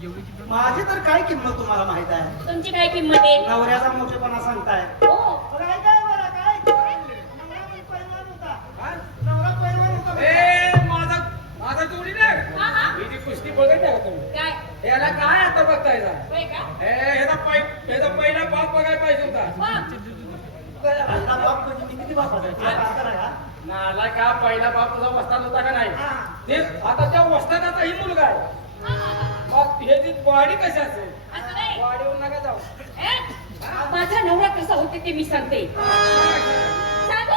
माझी तर काय किंमत तुम्हाला माहीत आहे? तुमची काय किंमत आहे? नवऱ्याचा मोठेपणा सांगताय. हो. काय काय बरं काय? नवरा पण पैलवान होता. नवरा पैलवान होता ए माझा माझा जोडी नाही. हा हा. मी ती कुस्ती बघत का तुम्ही काय? याला काय आता ह्याचा ह्याचा पहिला बाप बघायला पाहिजे होता. मग पहिला बाप म्हणजे किती? नाला का पहिला बाप तुझा वस्ताद होता का नाही? हा. ते आता त्या वस्तादाचा ही मुलगा आहे. हा, हा, हा. मग कशी असेल? असं नाही वाडीवर नका जाऊ. ए, माझा नवरा कसा होते ते मी सांगते. सांगू?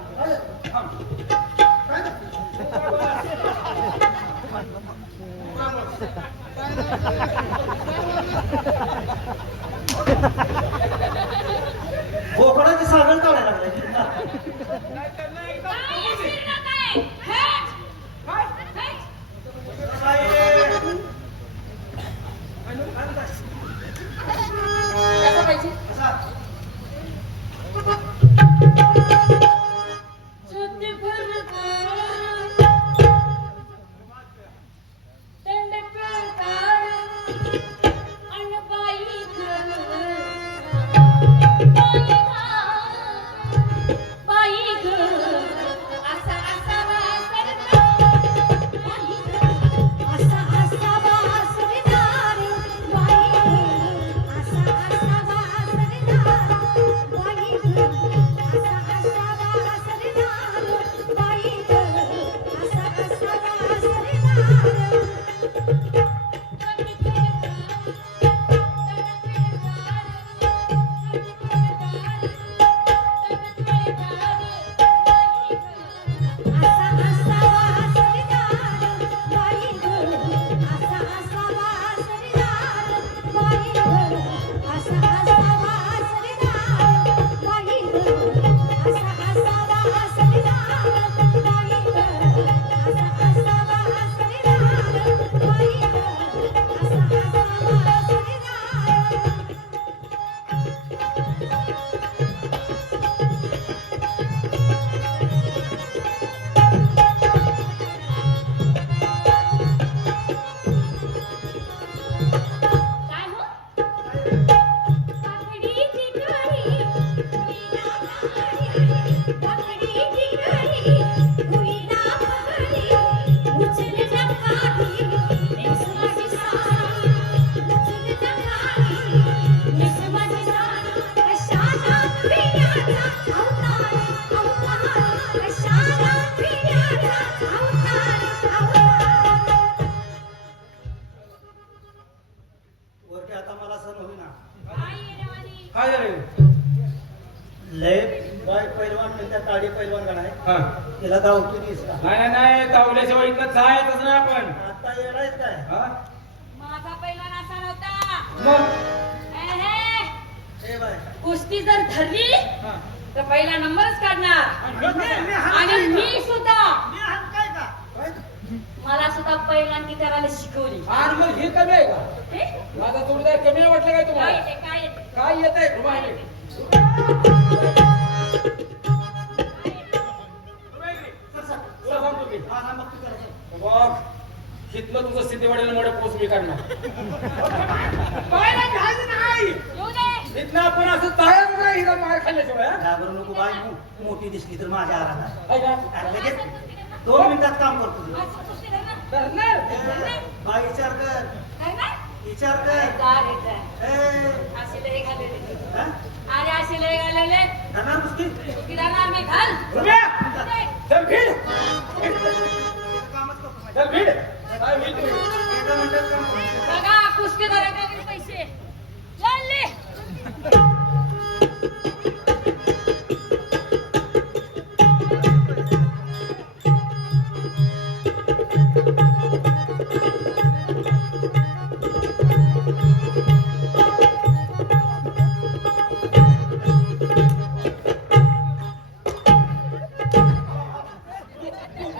Ha ha ha ha! त्या ताडी पैलवान गण आहे. हा. तिला धावतो दिस का नाही नाही, नाही धावल्याशिवाय इथं जायचंच नाही आपण. आता येडायच काय हा? माझा पैलवान असा नव्हता. मग? एहे, ए बाय. कुस्ती जर धरली हा. तर पहिला नंबरच काढणार. आणि मी- सुद्धा. काय? मला सुद्धा पहिल्यांदी करायला शिकवली. आणि मग हे कमी आहे का? हे? माझा जोडीदार कमी वाटलं काय काय तुम्हाला येते काय येते? काय येत आहे. मग हितलं तुझं सिद्धीवाडीला मोठे पोच मी काढणार. इथनं आपण असं चालत नाही मार घाबरू नको बाय मोठी दिसली तर माझ्या आरामात. हाय लगेच दोन मिनिटात काम करतो तुझं. विचार कर. विचार कर. ए, हा? जाणार नुसती? रुपया! बघा कुस्केदाराकडे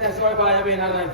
त्याशिवाय बाया येणार नाही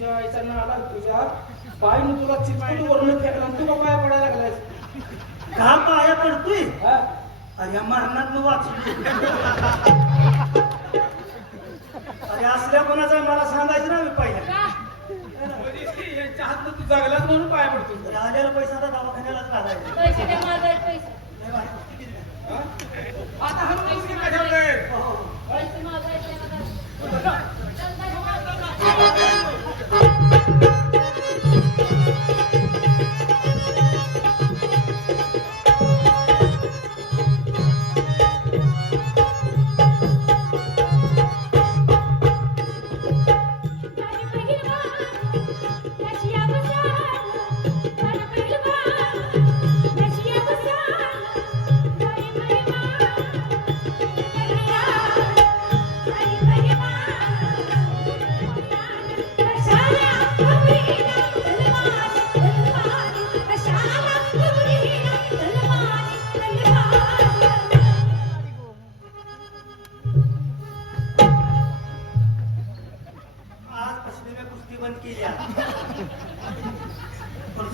तर विचारणं आला तुझ्या. बाईने तुला चिपकून वरून फेकला तू पाया पडायला लागलायस. का पाया पडतोय. हा? अरे या मरणात वाचलो अरे असल्या कोणाचा मला सांगायचं ना मी का? म्हणजे यांच्या हातनं तू जगलाच म्हणून पाया पडतो राहिलेला पैसा आता दवाखान्यालाच पैसे हा? आता हा पैसे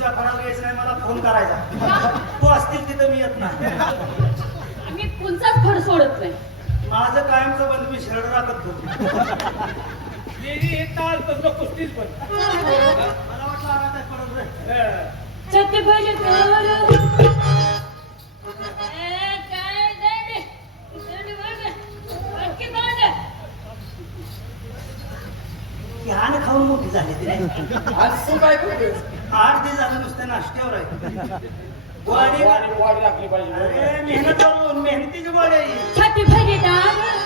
पुढच्या फळाला यायचं नाही मला फोन करायचा तू असतील तिथं मी येत नाही मी पुंचाच फड सोडत नाही माझं कायमचं बंद मी शरड राखत होतो लेडी हे ताल कुस्तीच पण मला वाटलं आहे पडत रे. खाऊन मोठी झाली ती रे. आज तू काय करतोस? आठ दिवस झालं नुसत्या नाश्त्यावर आहे. वाढी वाढी लागली पाहिजे. मेहनत मेहनतीची गोळी छाती भरी डाग.